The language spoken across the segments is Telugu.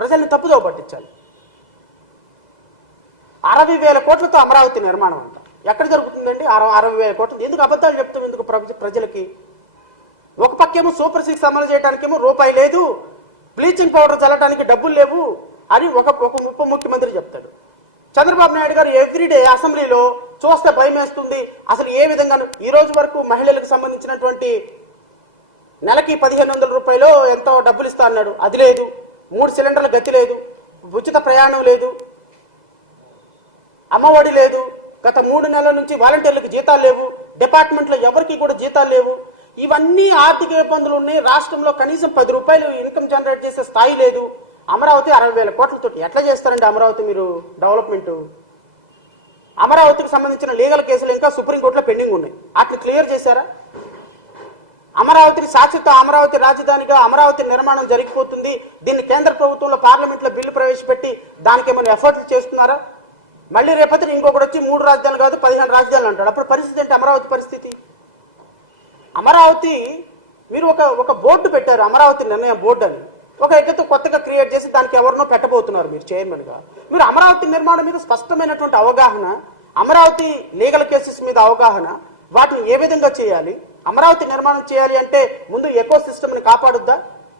ప్రజల్ని తప్పుదో పట్టించాలి. అరవై వేల కోట్లతో అమరావతి నిర్మాణం అంట. ఎక్కడ జరుగుతుందండి? అరవై అరవై వేల కోట్లు ఎందుకు అబద్ధాలు చెప్తాం? ఎందుకు ప్రజలకి? ఒక పక్కేమో సూపర్ సిక్స్ అమలు చేయడానికేమో రూపాయి లేదు. బ్లీచింగ్ పౌడర్ చల్లడానికి డబ్బులు లేవు అని ఒక ఒక ఉప ముఖ్యమంత్రి చెప్తాడు. చంద్రబాబు నాయుడు గారు ఎవ్రీడే అసెంబ్లీలో చూస్తే భయం వేస్తుంది అసలు ఏ విధంగా ఈ రోజు వరకు మహిళలకు సంబంధించినటువంటి నెలకి పదిహేను వందల రూపాయలు ఎంతో డబ్బులు ఇస్తా అన్నాడు. అది లేదు. మూడు సిలిండర్ల గతి లేదు ఉచిత ప్రయాణం లేదు అమ్మఒడి లేదు. గత మూడు నెలల నుంచి వాలంటీర్లకు జీతాలు లేవు డిపార్ట్మెంట్లో ఎవరికి కూడా జీతాలు లేవు. ఇవన్నీ ఆర్థిక ఇబ్బందులు ఉన్నాయి. రాష్ట్రంలో కనీసం పది రూపాయలు ఇన్కమ్ జనరేట్ చేసే స్థాయి లేదు. అమరావతి అరవై వేల కోట్లతో ఎట్లా చేస్తారండి అమరావతి మీరు డెవలప్మెంట్? అమరావతికి సంబంధించిన లీగల్ కేసులు ఇంకా సుప్రీంకోర్టులో పెండింగ్ ఉన్నాయి. అట్లా క్లియర్ చేశారా? అమరావతిని శాశ్వత అమరావతి రాజధానిగా అమరావతి నిర్మాణం జరిగిపోతుంది. దీన్ని కేంద్ర ప్రభుత్వంలో పార్లమెంట్లో బిల్లు ప్రవేశపెట్టి దానికి ఏమైనా ఎఫర్ట్లు చేస్తున్నారా? మళ్ళీ రేపటి ఇంకొకటి వచ్చి మూడు రాజధానులు కాదు పదిహేను రాజధానులు అంటాడు. అప్పుడు పరిస్థితి ఏంటి? అమరావతి పరిస్థితి? అమరావతి మీరు ఒక ఒక బోర్డు పెట్టారు అమరావతి నిర్ణయం బోర్డు అని. ఒక ఎక్కతో కొత్తగా క్రియేట్ చేసి దానికి ఎవరినో పెట్టబోతున్నారు మీరు చైర్మన్గా. మీరు అమరావతి నిర్మాణం మీద స్పష్టమైనటువంటి అవగాహన అమరావతి లీగల్ కేసెస్ మీద అవగాహన వాటిని ఏ విధంగా చేయాలి? అమరావతి నిర్మాణం చేయాలి అంటే ముందు ఎకో సిస్టమ్ని కాపాడుద్దా?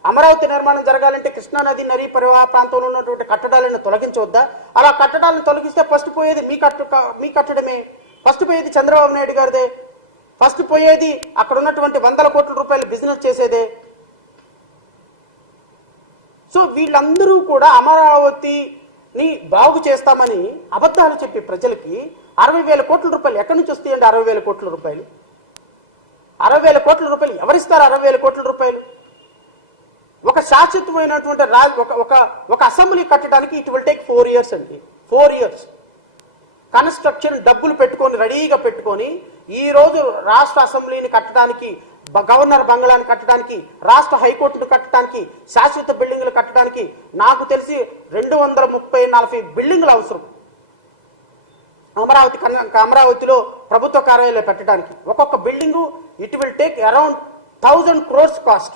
అమరావతి నిర్మాణం జరగాలంటే కృష్ణానది నదీ పరివాహ ప్రాంతంలో ఉన్నటువంటి కట్టడాలను తొలగించవద్దా అలా కట్టడాలను తొలగిస్తే ఫస్ట్ పోయేది మీ కట్టు మీ కట్టడమే. ఫస్ట్ పోయేది చంద్రబాబు నాయుడు గారిదే. ఫస్ట్ పోయేది అక్కడ ఉన్నటువంటి వందల కోట్ల రూపాయలు బిజినెస్ చేసేదే. సో వీళ్ళందరూ కూడా అమరావతిని బాగు చేస్తామని అబద్ధాలు చెప్పి ప్రజలకి అరవై వేల కోట్ల రూపాయలు ఎక్కడి నుంచి వస్తాయండి అరవై వేల కోట్ల రూపాయలు? అరవై వేల కోట్ల రూపాయలు ఎవరిస్తారు అరవై వేల కోట్ల రూపాయలు? ఒక శాశ్వతమైనటువంటి రా ఒక ఒక ఒక అసెంబ్లీ కట్టడానికి it will take four years అండి. Four years. కన్స్ట్రక్షన్ డబ్బులు పెట్టుకొని రెడీగా పెట్టుకొని ఈ రోజు రాష్ట్ర అసెంబ్లీని కట్టడానికి గవర్నర్ బంగ్లాని కట్టడానికి రాష్ట్ర హైకోర్టును కట్టడానికి శాశ్వత బిల్డింగ్లు కట్టడానికి నాకు తెలిసి రెండు వందల ముప్పై నలభై బిల్డింగ్లు అవసరం. అమరావతి అమరావతిలో ప్రభుత్వ కార్యాలయాలు పెట్టడానికి. ఒక్కొక్క building it will take around thousand crores cost.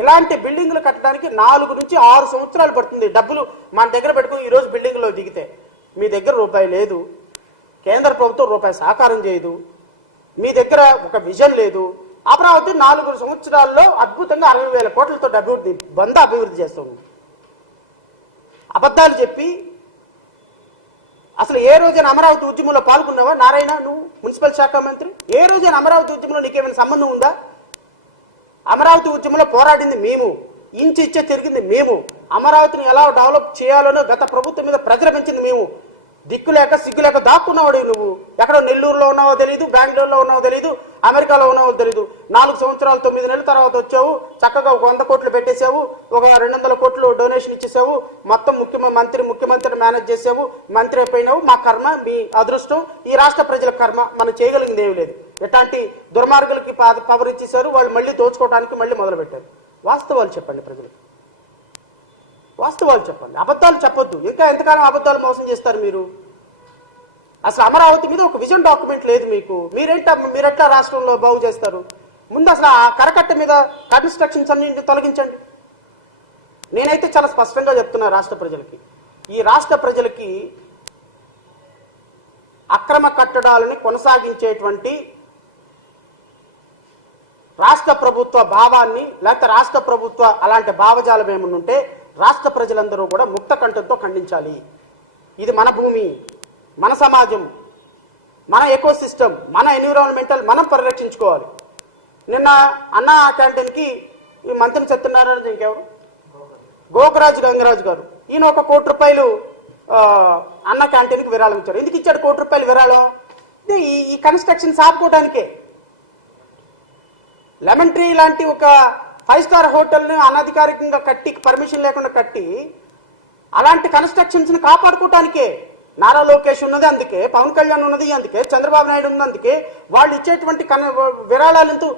ఇలాంటి బిల్డింగ్లు కట్టడానికి నాలుగు నుంచి ఆరు సంవత్సరాలు పడుతుంది. డబ్బులు మన దగ్గర పెట్టుకుని ఈరోజు బిల్డింగ్లో దిగితే. మీ దగ్గర రూపాయి లేదు. కేంద్ర ప్రభుత్వం రూపాయి సహకారం చేయదు. మీ దగ్గర ఒక విజన్ లేదు. అమరావతి నాలుగు సంవత్సరాల్లో అద్భుతంగా అరవై వేల కోట్లతో అభివృద్ధి బంద అభివృద్ధి చేస్తుంది. అబద్ధాలు చెప్పి అసలు ఏ రోజైనా అమరావతి ఉద్యమంలో పాల్గొన్నావా? నారాయణ నువ్వు? మున్సిపల్ శాఖ మంత్రి? ఏ రోజైనా అమరావతి ఉద్యమంలో నీకేమైనా సంబంధం ఉందా? అమరావతి ఉద్యమంలో పోరాడింది మేము. ఇంచి ఇచ్చే తిరిగింది మేము. అమరావతిని ఎలా డెవలప్ చేయాలనో గత ప్రభుత్వం మీద ప్రజలు పెంచింది మేము. దిక్కు లేక సిగ్గు లేక దాక్కున్నావాడు నువ్వు. ఎక్కడో నెల్లూరులో ఉన్నావో తెలియదు బెంగళూరులో ఉన్నావో తెలియదు అమెరికాలో ఉన్నావో తెలియదు నాలుగు సంవత్సరాలు తొమ్మిది నెలల తర్వాత వచ్చావు. చక్కగా ఒక వంద కోట్లు పెట్టేశావు. ఒక రెండు వందల కోట్లు డొనేషన్ ఇచ్చేసావు మొత్తం ముఖ్యమంత్రి మంత్రి ముఖ్యమంత్రిని మేనేజ్ చేసావు మంత్రి అయిపోయినావు. మా కర్మ మీ అదృష్టం ఈ రాష్ట్ర ప్రజల కర్మ మనం చేయగలిగింది ఏమీ లేదు. ఎట్లాంటి దుర్మార్గులకి పా- పవర్ ఇచ్చేసారు వాళ్ళు మళ్ళీ దోచుకోవడానికి మళ్ళీ మొదలుపెట్టారు. వాస్తవాలు చెప్పండి ప్రజలకు. వాస్తవాలు చెప్పండి. అబద్ధాలు చెప్పొద్దు. ఇంకా ఎంతకాలం అబద్ధాలు మోసం చేస్తారు మీరు? అసలు అమరావతి మీద ఒక విజన్ డాక్యుమెంట్ లేదు మీకు. మీరేంట మీరెట్లా రాష్ట్రంలో బాగు చేస్తారు? ముందు అసలు ఆ కరకట్ట మీద కన్స్ట్రక్షన్స్ అన్ని తొలగించండి. నేనైతే చాలా స్పష్టంగా చెప్తున్నా రాష్ట్ర ప్రజలకి. ఈ రాష్ట్ర ప్రజలకి అక్రమ కట్టడాలని కొనసాగించేటువంటి రాష్ట్ర ప్రభుత్వ భావాన్ని లేకపోతే రాష్ట్ర ప్రభుత్వ అలాంటి భావజాలం ఏమన్నా ఉంటే రాష్ట్ర ప్రజలందరూ కూడా ముక్త కంఠంతో ఖండించాలి. ఇది మన భూమి. మన సమాజం మన ఎకో సిస్టమ్ మన ఎన్విరాన్మెంటల్ మనం పరిరక్షించుకోవాలి. నిన్న అన్న క్యాంటీన్కి ఈ మంత్రిని చెప్తున్నారని ఇంకెవరు గోకరాజు గంగరాజు గారు. ఈయన ఒక కోటి రూపాయలు అన్న క్యాంటీన్కి విరాళం ఇచ్చాడు ఎందుకు ఇచ్చాడు కోటి రూపాయలు విరాళం? ఈ ఈ కన్స్ట్రక్షన్ ఆపుకోవడానికే లెమన్ ట్రీ లాంటి ఒక ఫైవ్ స్టార్ హోటల్ని అనధికారికంగా కట్టి పర్మిషన్ లేకుండా కట్టి అలాంటి కన్స్ట్రక్షన్స్ని కాపాడుకోవటానికే నారా లోకేష్ ఉన్నది అందుకే పవన్ కళ్యాణ్ ఉన్నది అందుకే చంద్రబాబు నాయుడు ఉన్నది అందుకే వాళ్ళు ఇచ్చేటువంటి కన విరాళాలంతూ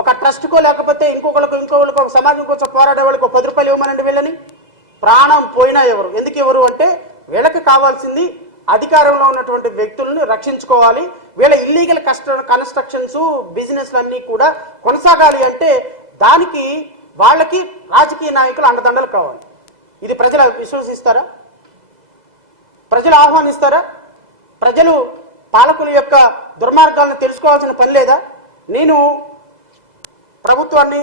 ఒక ట్రస్ట్కో లేకపోతే ఇంకొకళ్ళకు ఇంకొకళ్ళకు ఒక సమాజం కోసం పోరాడే వాళ్ళకి ఒక పది రూపాయలు ఇవ్వమనండి వీళ్ళని? ప్రాణం పోయినా ఎవరు? ఎందుకు ఎవరు అంటే వీళ్ళకి కావాల్సింది అధికారంలో ఉన్నటువంటి వ్యక్తులను రక్షించుకోవాలి. వీళ్ళ ఇల్లీగల్ కష్ట కన్స్ట్రక్షన్స్ బిజినెస్లు అన్నీ కూడా కొనసాగాలి అంటే దానికి వాళ్ళకి రాజకీయ నాయకులు అండదండలు కావాలి. ఇది ప్రజలు విశ్వసిస్తారా? ప్రజలు ఆహ్వానిస్తారా? ప్రజలు పాలకుల యొక్క దుర్మార్గాలను తెలుసుకోవాల్సిన పని లేదా? నేను ప్రభుత్వాన్ని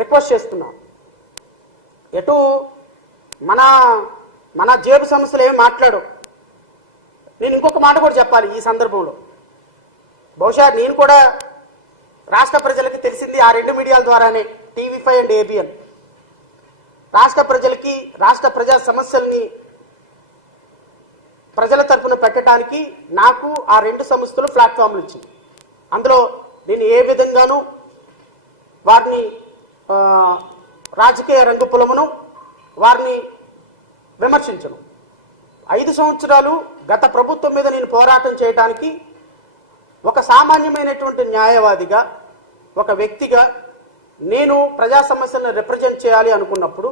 రిక్వెస్ట్ చేస్తున్నా. ఎటు మన మన జేబు సమస్యలు ఏమి మాట్లాడు నేను ఇంకొక మాట కూడా చెప్పాలి ఈ సందర్భంలో. బహుశా నేను కూడా రాష్ట్ర ప్రజలకి తెలిసింది ఆ రెండు మీడియాల ద్వారానే టీవీ ఫైవ్ అండ్ ఏబిఎన్. రాష్ట్ర ప్రజలకి రాష్ట్ర ప్రజా సమస్యల్ని ప్రజల తరపున పెట్టడానికి నాకు ఆ రెండు సంస్థలు ప్లాట్ఫామ్లు ఇచ్చింది. అందులో నేను ఏ విధంగానూ వారిని రాజకీయ రంగు పొలమును వారిని విమర్శించను. ఐదు సంవత్సరాలు గత ప్రభుత్వం మీద నేను పోరాటం చేయడానికి ఒక సామాన్యమైనటువంటి న్యాయవాదిగా ఒక వ్యక్తిగా నేను ప్రజా సమస్యలను రిప్రజెంట్ చేయాలి అనుకున్నప్పుడు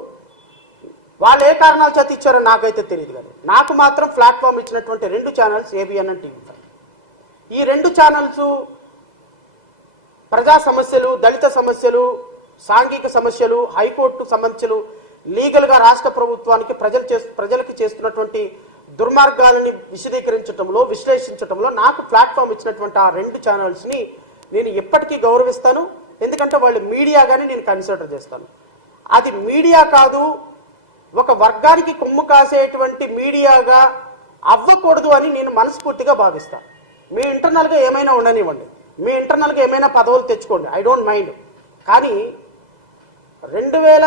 వాళ్ళు ఏ కారణాల చేత ఇచ్చారో నాకైతే తెలియదు కానీ నాకు మాత్రం ప్లాట్ఫామ్ ఇచ్చినటువంటి రెండు channels ABN and TV five ఈ రెండు ఛానల్స్ ప్రజా సమస్యలు దళిత సమస్యలు సాంఘిక సమస్యలు హైకోర్టు సమస్యలు లీగల్గా రాష్ట్ర ప్రభుత్వానికి ప్రజలు చేస్తు ప్రజలకి చేస్తున్నటువంటి దుర్మార్గాలని విశదీకరించడంలో విశ్లేషించడంలో నాకు ప్లాట్ఫామ్ ఇచ్చినటువంటి ఆ రెండు ఛానల్స్ని నేను ఎప్పటికీ గౌరవిస్తాను. ఎందుకంటే వాళ్ళు మీడియాగానే నేను కన్సిడర్ చేస్తాను. అది మీడియా కాదు ఒక వర్గానికి కొమ్ము కాసేటువంటి మీడియాగా అవ్వకూడదు అని నేను మనస్ఫూర్తిగా భావిస్తాను మీ ఇంటర్నల్గా ఏమైనా ఉండనివ్వండి. మీ ఇంటర్నల్గా ఏమైనా పదవులు తెచ్చుకోండి. I don't mind. కానీ రెండు వేల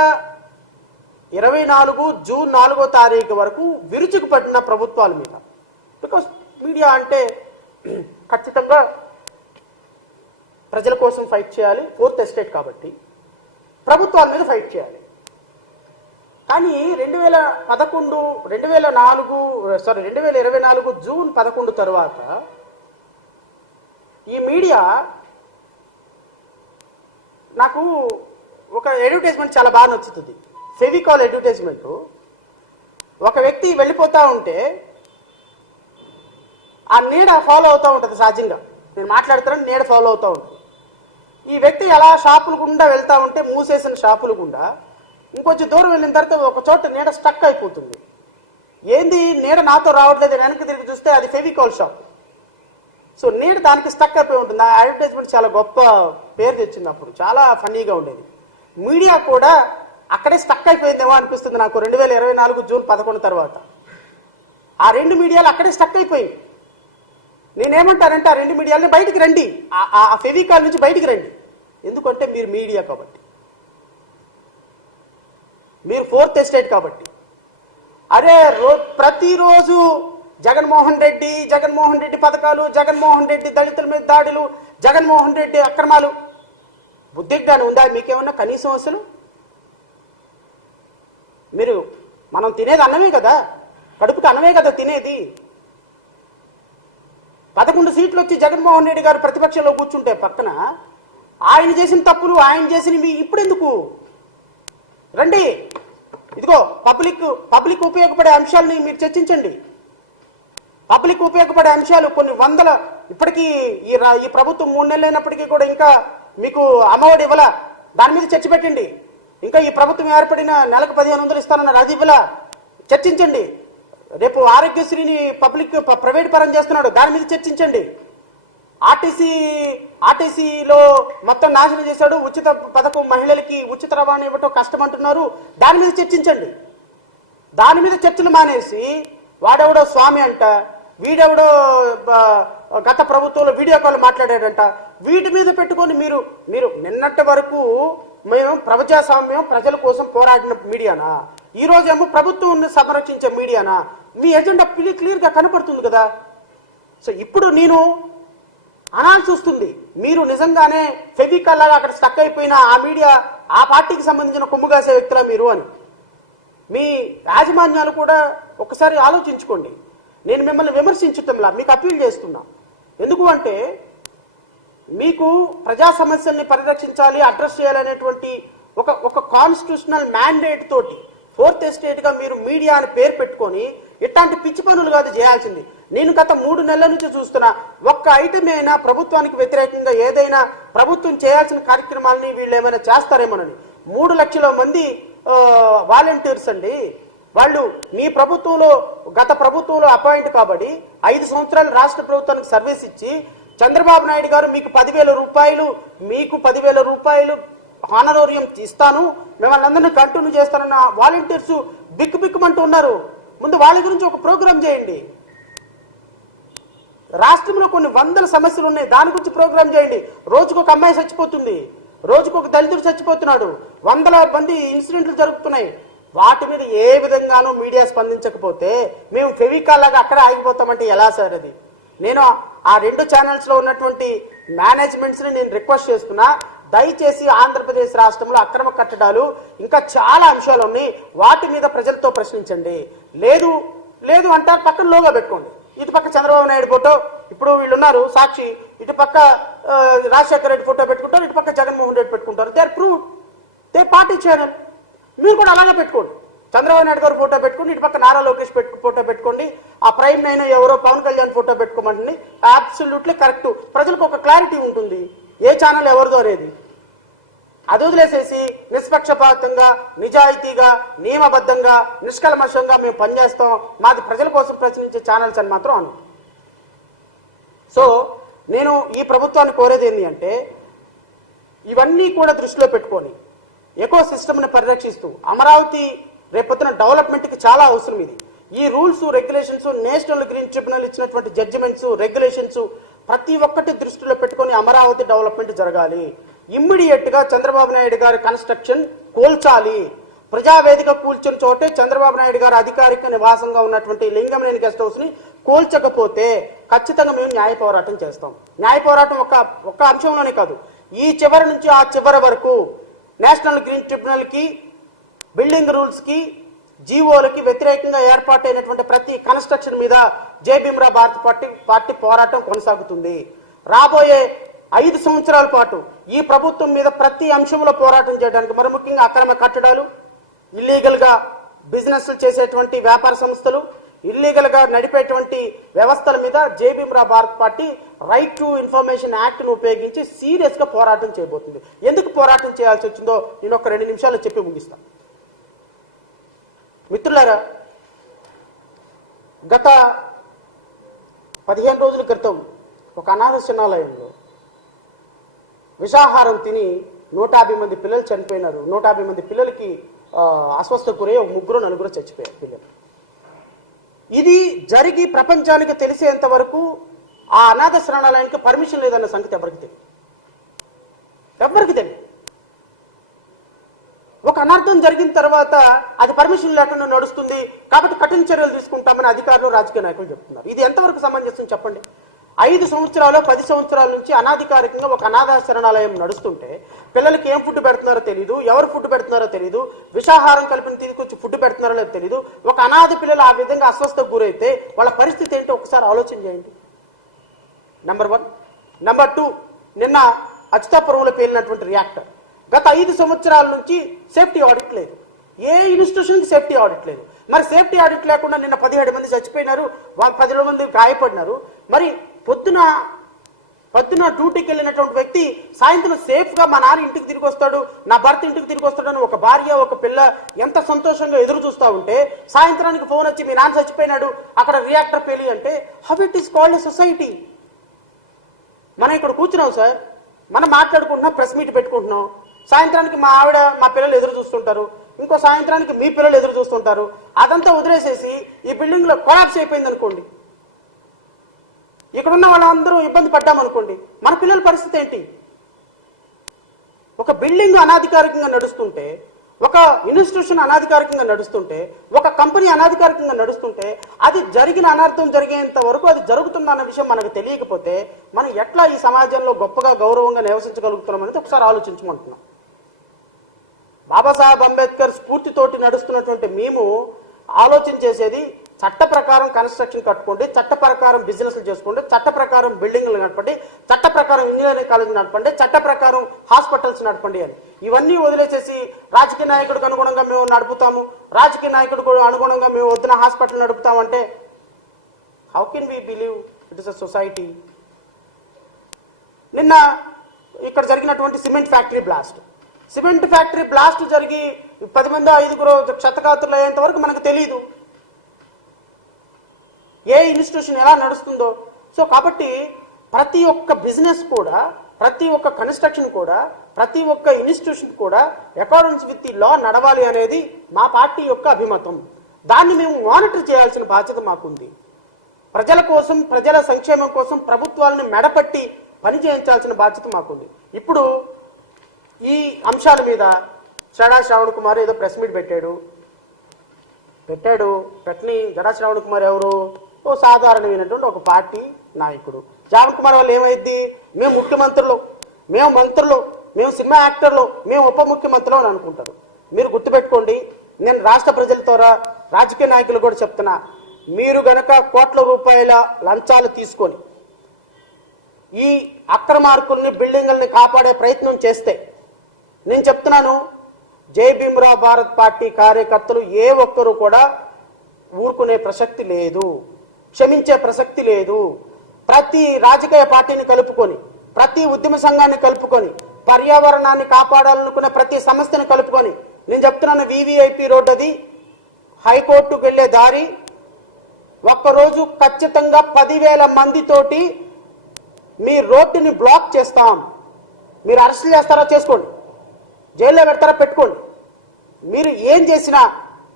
ఇరవై నాలుగు జూన్ నాలుగో తారీఖు వరకు విరుచుకు పడిన ప్రభుత్వాల మీద. బికాస్ మీడియా అంటే ఖచ్చితంగా ప్రజల కోసం ఫైట్ చేయాలి. ఫోర్త్ ఎస్టేట్ కాబట్టి ప్రభుత్వాల మీద ఫైట్ చేయాలి. కానీ రెండు వేల పదకొండు రెండు వేల నాలుగు సారీ రెండు వేల ఇరవై నాలుగు జూన్ పదకొండు తరువాత ఈ మీడియా నాకు ఒక అడ్వర్టైజ్మెంట్ చాలా బాగా నచ్చుతుంది. ఫెవికాల్ అడ్వర్టైజ్మెంట్. ఒక వ్యక్తి వెళ్ళిపోతూ ఉంటే ఆ నీడ ఫాలో అవుతూ ఉంటుంది సహజంగా. నేను మాట్లాడుతున్నాను నీడ ఫాలో అవుతూ ఉంటుంది. ఈ వ్యక్తి అలా షాపులు గుండా వెళ్తూ ఉంటే మూసేసిన షాపులు గుండా ఇంకొంచెం దూరం వెళ్ళిన తర్వాత ఒక చోట నీడ స్టక్ అయిపోతుంది. ఏంది? నీడ నాతో రావట్లేదు వెనక్కి తిరిగి చూస్తే అది ఫెవికాల్ షాప్ సో నీడ దానికి స్టక్ అయిపోయి ఉంటుంది. ఆ అడ్వర్టైజ్మెంట్ చాలా గొప్ప పేరు తెచ్చింది అప్పుడు. చాలా ఫన్నీగా ఉండేది. మీడియా కూడా అక్కడే స్టక్ అయిపోయిందేమో అనిపిస్తుంది నాకు రెండు వేల ఇరవై నాలుగు జూన్ పదకొండు తర్వాత. ఆ రెండు మీడియాలు అక్కడే స్టక్ అయిపోయింది నేనేమంటానంటే ఆ రెండు మీడియాలని బయటికి రండి. ఆ- ఆ ఫెవికాల్ నుంచి బయటికి రండి. ఎందుకంటే మీరు మీడియా కాబట్టి. మీరు ఫోర్త్ ఎస్టేట్ కాబట్టి. అరే రో ప్రతిరోజు జగన్మోహన్ రెడ్డి జగన్మోహన్ రెడ్డి పథకాలు జగన్మోహన్ రెడ్డి దళితుల మీద దాడులు జగన్మోహన్ రెడ్డి అక్రమాలు. బుద్ధిగానే ఉందా? మీకేమన్నా కనీసం అసలు? మీరు మనం తినేది అన్నమే కదా? కడుపుకి అన్నమే కదా తినేది? పదకొండు సీట్లు వచ్చి జగన్మోహన్ రెడ్డి గారు ప్రతిపక్షంలో కూర్చుంటే పక్కన ఆయన చేసిన తప్పులు ఆయన చేసినవి ఇప్పుడు ఎందుకు రండి. ఇదిగో పబ్లిక్ పబ్లిక్ ఉపయోగపడే అంశాలని మీరు చర్చించండి. పబ్లిక్ ఉపయోగపడే అంశాలు కొన్ని వందల ఇప్పటికీ ఈ ఈ ప్రభుత్వం మూడు నెలలు అయినప్పటికీ కూడా ఇంకా మీకు అమ్మఒడి ఇవ్వాల. దాని మీద చర్చ పెట్టండి. ఇంకా ఈ ప్రభుత్వం ఏర్పడిన నెలకు పదిహేను వందలు ఇస్తానన్న అది ఇవ్వాల. చర్చించండి. రేపు ఆరోగ్యశ్రీని పబ్లిక్ ప్రైవేట్ పరం చేస్తున్నాడు. దాని మీద చర్చించండి. ఆర్టీసీ ఆర్టీసీలో మొత్తం నాశనం చేశాడు. ఉచిత పథకం మహిళలకి ఉచిత రవాణా ఇవ్వటం కష్టం అంటున్నారు దాని మీద చర్చించండి. దాని మీద చర్చలు మానేసి వాడెవడో స్వామి అంట వీడెవడో గత ప్రభుత్వంలో వీడియో కాల్ మాట్లాడాడంట వీటి మీద పెట్టుకొని మీరు మీరు నిన్నటి వరకు మేము ప్రజాస్వామ్యం ప్రజల కోసం పోరాడిన మీడియానా? ఈ రోజేమో ప్రభుత్వం సంరక్షించే మీడియానా? మీ ఎజెండా క్లియర్గా కనపడుతుంది కదా. సో ఇప్పుడు నేను అనాల్సి వస్తుంది మీరు నిజంగానే ఫెవికల్ లాగా అక్కడ స్టక్ అయిపోయిన ఆ మీడియా ఆ పార్టీకి సంబంధించిన కొమ్ము కాసే వ్యక్తులా మీరు అని. మీ యాజమాన్యాలు కూడా ఒకసారి ఆలోచించుకోండి. నేను మిమ్మల్ని విమర్శించటంలా మీకు అప్పీల్ చేస్తున్నా. ఎందుకు అంటే మీకు ప్రజా సమస్యల్ని పరిరక్షించాలి అడ్రస్ చేయాలనేటువంటి ఒక ఒక కాన్స్టిట్యూషనల్ మ్యాండేట్ తోటి ఫోర్త్ ఎస్టేట్గా మీరు మీడియా అని పేరు పెట్టుకొని ఇట్లాంటి పిచ్చి పనులు కాదు చేయాల్సింది. నేను గత మూడు నెలల నుంచి చూస్తున్నా ఒక్క ఐటమ్ అయినా ప్రభుత్వానికి వ్యతిరేకంగా ఏదైనా ప్రభుత్వం చేయాల్సిన కార్యక్రమాలని వీళ్ళు ఏమైనా చేస్తారేమోనని. మూడు లక్షల మంది వాలంటీర్స్ అండి. వాళ్ళు మీ ప్రభుత్వంలో గత ప్రభుత్వంలో అపాయింట్ కాబడి ఐదు సంవత్సరాలు రాష్ట్ర ప్రభుత్వానికి సర్వీస్ ఇచ్చి చంద్రబాబు నాయుడు గారు మీకు పదివేల రూపాయలు మీకు పదివేల రూపాయలు హానరోరియం ఇస్తాను మిమ్మల్ని అందరినీ కంటిన్యూ చేస్తానన్న వాలంటీర్స్ బిక్కు బిక్కుమంటూ ఉన్నారు. ముందు వాళ్ళ గురించి ఒక ప్రోగ్రామ్ చేయండి. రాష్ట్రంలో కొన్ని వందల సమస్యలు ఉన్నాయి. దాని గురించి ప్రోగ్రామ్ చేయండి. రోజుకు ఒక అమ్మాయి చచ్చిపోతుంది. రోజుకు ఒక దళితుడు చచ్చిపోతున్నాడు. వందల మంది ఇన్సిడెంట్లు జరుగుతున్నాయి. వాటి మీద ఏ విధంగానూ మీడియా స్పందించకపోతే మేము ఫెవికాల్ లాగా అక్కడ ఆగిపోతామంటే ఎలా సార్ అది? నేను ఆ రెండు ఛానల్స్లో ఉన్నటువంటి మేనేజ్మెంట్స్ని నేను రిక్వెస్ట్ చేస్తున్నా. దయచేసి ఆంధ్రప్రదేశ్ రాష్ట్రంలో అక్రమ కట్టడాలు ఇంకా చాలా అంశాలు ఉన్నాయి. వాటి మీద ప్రజలతో ప్రశ్నించండి. లేదు లేదు అంటే పక్కన లోగా పెట్టుకోండి. ఇటు పక్క చంద్రబాబు నాయుడు ఫోటో ఇప్పుడు వీళ్ళు ఉన్నారు సాక్షి. ఇటు పక్క రాజశేఖర రెడ్డి ఫోటో పెట్టుకుంటారు ఇటు పక్క జగన్మోహన్ రెడ్డి పెట్టుకుంటారు. They are proved their party channel మీరు కూడా అలాగే పెట్టుకోండి. చంద్రబాబు నాయుడు గారు ఫోటో పెట్టుకోండి ఇటు పక్క నారా లోకేష్ పెట్టు ఫోటో పెట్టుకోండి. ఆ ప్రైమ్ నైన్ ఎవరో పవన్ కళ్యాణ్ ఫోటో పెట్టుకోమంటుంది అబ్సల్యూట్లీ కరెక్ట్ ప్రజలకు ఒక క్లారిటీ ఉంటుంది. ఏ ఛానల్ ఎవరిదో అనేది. అది వదిలేసేసి నిష్పక్షపాతంగా నిజాయితీగా నియమబద్ధంగా నిష్కల్మషంగా మేము పనిచేస్తాం. మాది ప్రజల కోసం ప్రశ్నించే ఛానల్స్ అని మాత్రం అను. సో నేను ఈ ప్రభుత్వాన్ని కోరేది ఏంటి అంటే ఇవన్నీ కూడా దృష్టిలో పెట్టుకొని ఎకో సిస్టమ్ని పరిరక్షిస్తూ అమరావతి రేపొద్దున డెవలప్మెంట్కి చాలా అవసరం ఇది. ఈ rules regulations national green tribunal ఇచ్చినటువంటి జడ్జిమెంట్స్ రెగ్యులేషన్స్ ప్రతి ఒక్కటి దృష్టిలో పెట్టుకొని అమరావతి డెవలప్మెంట్ జరగాలి. ఇమ్మీడియట్గా చంద్రబాబు నాయుడు గారి కన్స్ట్రక్షన్ కోల్చాలి. ప్రజావేదిక కూల్చిన చోటే చంద్రబాబు నాయుడు గారు అధికారిక నివాసంగా ఉన్నటువంటి లింగంలేని గెస్ట్ హౌస్ని కోల్చకపోతే ఖచ్చితంగా మేము న్యాయ పోరాటం చేస్తాం. న్యాయ పోరాటం ఒక ఒక్క అంశంలోనే కాదు. ఈ చివరి నుంచి ఆ చివరి వరకు నేషనల్ గ్రీన్ ట్రిబ్యునల్కి బిల్డింగ్ రూల్స్కి జీవోలకి వ్యతిరేకంగా ఏర్పాటైనటువంటి ప్రతి కన్స్ట్రక్షన్ మీద జై. భీమ్రా భారత్ పార్టీ పార్టీ పోరాటం కొనసాగుతుంది. రాబోయే ఐదు సంవత్సరాల పాటు ఈ ప్రభుత్వం మీద ప్రతి అంశంలో పోరాటం చేయడానికి మరి ముఖ్యంగా అక్రమ కట్టడాలు ఇల్లీగల్గా బిజినెస్లు చేసేటువంటి వ్యాపార సంస్థలు ఇల్లీగల్గా నడిపేటువంటి వ్యవస్థల మీద జేబీమ్రా భీమ్రా Bharat party right to information యాక్ట్ను ఉపయోగించి సీరియస్గా పోరాటం చేయబోతుంది. ఎందుకు పోరాటం చేయాల్సి వచ్చిందో నేను ఒక రెండు నిమిషాలు చెప్పి ముగిస్తాను మిత్రులారా గత పదిహేను రోజుల క్రితం ఒక అనాథ శరణాలయంలో విషాహారం తిని నూట యాభై మంది పిల్లలు చనిపోయినారు. నూట యాభై మంది పిల్లలకి అస్వస్థ గురై ఒక ముగ్గురు నలుగురు చచ్చిపోయారు పిల్లలు. ఇది జరిగి ప్రపంచానికి తెలిసేంత వరకు ఆ అనాథ శరణాలయానికి పర్మిషన్ లేదన్న సంగతి ఎవరికి తెలియదు? ఎవరికి తెలియదు? ఒక అనర్థం జరిగిన తర్వాత అది పర్మిషన్ లేకుండా నడుస్తుంది. కాబట్టి కఠిన చర్యలు తీసుకుంటామని అధికారులు రాజకీయ నాయకులు చెప్తున్నారు. ఇది ఎంతవరకు సమంజసం చెప్పండి? ఐదు సంవత్సరాలు పది సంవత్సరాల నుంచి అనాధికారికంగా ఒక అనాథ శరణాలయం నడుస్తుంటే పిల్లలకి ఏం ఫుడ్ పెడుతున్నారో తెలియదు ఎవరు ఫుడ్ పెడుతున్నారో తెలియదు విషాహారం కలిపిన తీసుకొచ్చి ఫుడ్ పెడుతున్నారో లేదో తెలియదు ఒక అనాథ పిల్లలు ఆ విధంగా అస్వస్థకు గురైతే వాళ్ళ పరిస్థితి ఏంటో ఒకసారి ఆలోచన చేయండి. నెంబర్ వన్ నెంబర్ టూ నిన్న అచ్యుతాపురంలో పేలినటువంటి రియాక్టర్ గత ఐదు సంవత్సరాల నుంచి సేఫ్టీ ఆడిట్ లేదు. ఏ ఇన్స్టిట్యూషన్కి సేఫ్టీ ఆడిట్ లేదు. మరి సేఫ్టీ ఆడిట్ లేకుండా నిన్న పదిహేడు మంది చచ్చిపోయినారు వాళ్ళు పదిహేడు మంది గాయపడినారు. మరి పొద్దున పొద్దున డ్యూటీకి వెళ్ళినటువంటి వ్యక్తి సాయంత్రం సేఫ్గా మా నాన్న ఇంటికి తిరిగి వస్తాడు నా భర్త ఇంటికి తిరిగి వస్తాడని ఒక భార్య ఒక పిల్ల ఎంత సంతోషంగా ఎదురు చూస్తూ ఉంటే సాయంత్రానికి ఫోన్ వచ్చి మీ నాన్న చచ్చిపోయినాడు అక్కడ రియాక్టర్ పెళ్ళి అంటే how it is called a society మనం ఇక్కడ కూర్చున్నాం సార్. మనం మాట్లాడుకుంటున్నాం ప్రెస్ మీట్ పెట్టుకుంటున్నాం. సాయంత్రానికి మా ఆవిడ మా పిల్లలు ఎదురు చూస్తుంటారు. ఇంకో సాయంత్రానికి మీ పిల్లలు ఎదురు చూస్తుంటారు. అదంతా వదిలేసేసి ఈ బిల్డింగ్లో కొలాప్స్ అయిపోయింది అనుకోండి. ఇక్కడున్న వాళ్ళందరూ ఇబ్బంది పడ్డామనుకోండి మన పిల్లల పరిస్థితి ఏంటి? ఒక బిల్డింగ్ అనాధికారికంగా నడుస్తుంటే ఒక ఇన్స్టిట్యూషన్ అనాధికారికంగా నడుస్తుంటే ఒక కంపెనీ అనాధికారికంగా నడుస్తుంటే అది జరిగిన అనర్థం జరిగేంత వరకు అది జరుగుతుందన్న అన్న విషయం మనకు తెలియకపోతే మనం ఎట్లా ఈ సమాజంలో గొప్పగా గౌరవంగా నివసించగలుగుతున్నాం అనేది ఒకసారి ఆలోచించమంటున్నాం. బాబాసాహెబ్ అంబేద్కర్ స్ఫూర్తితోటి నడుస్తున్నటువంటి మేము ఆలోచన చేసేది చట్ట ప్రకారం కన్స్ట్రక్షన్ కట్టుకోండి చట్ట ప్రకారం బిజినెస్లు చేసుకోండి చట్ట ప్రకారం బిల్డింగ్లు నడపండి చట్ట ప్రకారం ఇంజనీరింగ్ కాలేజ్ నడపండి చట్ట ప్రకారం హాస్పిటల్స్ నడపండి అని. ఇవన్నీ వదిలేసేసి రాజకీయ నాయకుడికి అనుగుణంగా మేము నడుపుతాము రాజకీయ నాయకుడికి అనుగుణంగా మేము వద్దున hospital నడుపుతామంటే how can we believe it is a society నిన్న ఇక్కడ జరిగినటువంటి cement factory blast. Cement factory blast జరిగి పది మంది ఐదుగురు క్షతగాత్రులు అయ్యేంత వరకు మనకు తెలియదు ఏ ఇన్స్టిట్యూషన్ ఎలా నడుస్తుందో. సో కాబట్టి ప్రతి ఒక్క బిజినెస్ కూడా ప్రతి ఒక్క కన్స్ట్రక్షన్ కూడా ప్రతి ఒక్క ఇన్స్టిట్యూషన్ కూడా అకార్డెన్స్ విత్ ది లా నడవాలి అనేది మా పార్టీ యొక్క అభిమతం. దాన్ని మేము మానిటర్ చేయాల్సిన బాధ్యత మాకుంది. ప్రజల కోసం ప్రజల సంక్షేమం కోసం ప్రభుత్వాలను మెడపట్టి పని చేయించాల్సిన బాధ్యత మాకుంది. ఇప్పుడు ఈ అంశాల మీద షడా శ్రావణ్ కుమార్ ఏదో ప్రెస్ మీట్ పెట్టాడు. పెట్టాడు. పెట్టని జడా శ్రావణ్ కుమార్ ఎవరు? ఓ సాధారణమైనటువంటి ఒక పార్టీ నాయకుడు. శ్రావణ్ కుమార్ వాళ్ళు ఏమైంది మేము ముఖ్యమంత్రులు. మేము మంత్రులు. మేము సినిమా యాక్టర్లు. మేము ఉప ముఖ్యమంత్రులు అని అనుకుంటారు. మీరు గుర్తుపెట్టుకోండి. నేను రాష్ట్ర ప్రజల ద్వారా రాజకీయ నాయకులు కూడా చెప్తున్నా. మీరు గనక కోట్ల రూపాయల లంచాలు తీసుకొని ఈ అక్రమార్కుల్ని బిల్డింగుల్ని కాపాడే ప్రయత్నం చేస్తే నేను చెప్తున్నాను జై భీమ్రావ్ భారత్ పార్టీ కార్యకర్తలు ఏ ఒక్కరు కూడా ఊరుకునే ప్రసక్తి లేదు క్షమించే ప్రసక్తి లేదు. ప్రతి రాజకీయ పార్టీని కలుపుకొని ప్రతి ఉద్యమ సంఘాన్ని కలుపుకొని పర్యావరణాన్ని కాపాడాలనుకునే ప్రతి సంస్థని కలుపుకొని నేను చెప్తున్నాను వివిఐపి రోడ్ అది హైకోర్టుకు వెళ్ళే దారి ఒక్కరోజు ఖచ్చితంగా పదివేల మందితోటి మీ రోడ్డుని బ్లాక్ చేస్తాం. మీరు అరెస్ట్ చేస్తారా చేసుకోండి. జైల్లో పెడతారా? పెట్టుకోండి. మీరు ఏం చేసినా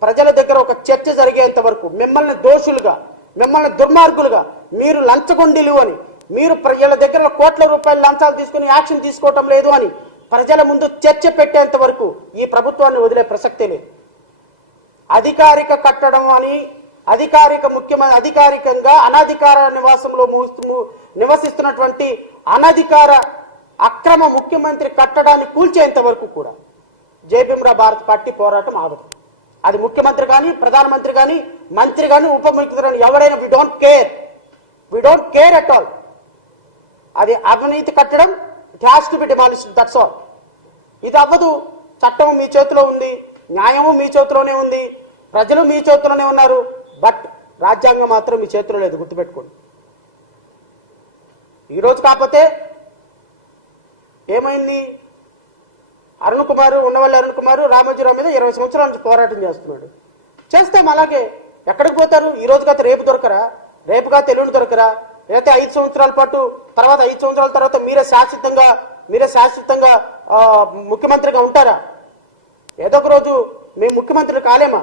ప్రజల దగ్గర ఒక చర్చ జరిగేంత వరకు మిమ్మల్ని దోషులుగా మిమ్మల్ని దుర్మార్గులుగా మీరు లంచగొండిలు అని మీరు ప్రజల దగ్గర కోట్ల రూపాయల లంచాలు తీసుకుని యాక్షన్ తీసుకోవటం లేదు అని ప్రజల ముందు చర్చ పెట్టేంత వరకు ఈ ప్రభుత్వాన్ని వదిలే ప్రసక్తే లేదు. అధికారిక కట్టడం అని అధికారిక ముఖ్యమైన అధికారికంగా అనధికార నివాసంలో నివసిస్తున్నటువంటి అనధికార అక్రమ ముఖ్యమంత్రి కట్టడాన్ని కూల్చేంత వరకు కూడా జయభీమరా భారత్ పార్టీ పోరాటం ఆగదు. అది ముఖ్యమంత్రి కానీ ప్రధానమంత్రి కానీ మంత్రి కానీ ఉప ముఖ్యమంత్రి కానీ ఎవరైనా we don't care we don't care at all అది అవినీతి కట్టడం it has to be demolished that's all ఇది అవ్వదు. చట్టం మీ చేతిలో ఉంది న్యాయము మీ చేతిలోనే ఉంది ప్రజలు మీ చేతిలోనే ఉన్నారు బట్ రాజ్యాంగం మాత్రం మీ చేతిలో లేదు గుర్తుపెట్టుకోండి. ఈరోజు కాకపోతే ఏమైంది? అరుణ్ కుమారు ఉండవల్లి అరుణ్ కుమార్ రామోజీరావు మీద ఇరవై సంవత్సరాల నుంచి పోరాటం చేస్తున్నాడు. చేస్తాం అలాగే. ఎక్కడికి పోతారు? ఈ రోజు కాదు రేపు దొరకరా? రేపు కాదు ఎల్లుండి దొరకరా? లేకపోతే ఐదు సంవత్సరాల పాటు తర్వాత ఐదు సంవత్సరాల తర్వాత మీరే శాశ్వతంగా మీరే శాశ్వతంగా ముఖ్యమంత్రిగా ఉంటారా? ఏదో ఒక రోజు మేము ముఖ్యమంత్రి కాలేమా?